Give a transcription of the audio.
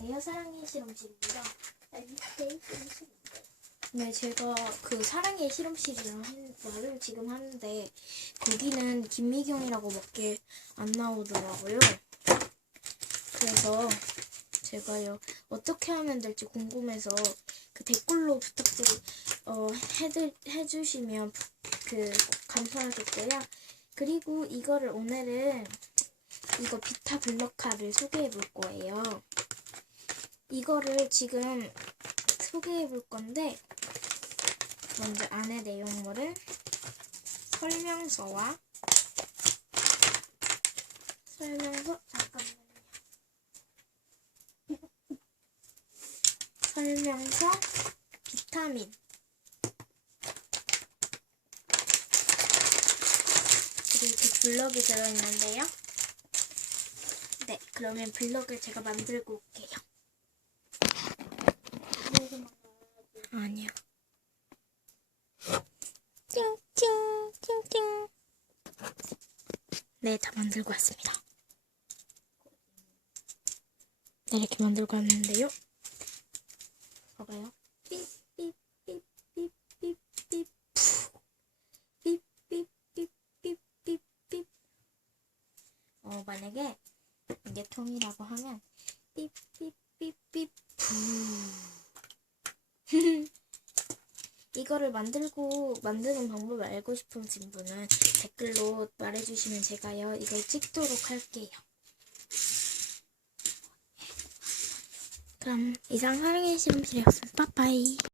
안녕하세요. 사랑의 실험실입니다. 에이스테이 실험실인데. 네, 제가 그 사랑의 실험실이라는 한- 말을 지금 하는데 거기는 김미경이라고밖에 안 나오더라고요. 그래서 제가요 어떻게 하면 될지 궁금해서 그 댓글로 부탁드리 어 해드 해주시면 부- 그 감사하겠고요. 그리고 이거를 오늘은 이거 비타 블럭카를 소개해 볼 거예요. 이거를 지금 소개해 볼 건데 먼저 안에 내용물은 설명서와 설명서 잠깐만요. 설명서 비타민 이렇게 블럭이 들어있는데요. 네, 그러면 블럭을 제가 만들고 올게요. 아니요. 찡찡 찡찡. 네, 다 만들고 왔습니다. 네, 이렇게 만들고 왔는데요. 봐봐요. 어, 만약에 이게 통이라고 하면 삐삐삐삐 푸 이거를 만들고 만드는 방법을 알고 싶으신 분은 댓글로 말해주시면 제가요 이걸 찍도록 할게요. 그럼 이상 사랑의 실험실이었습니다. 빠빠이.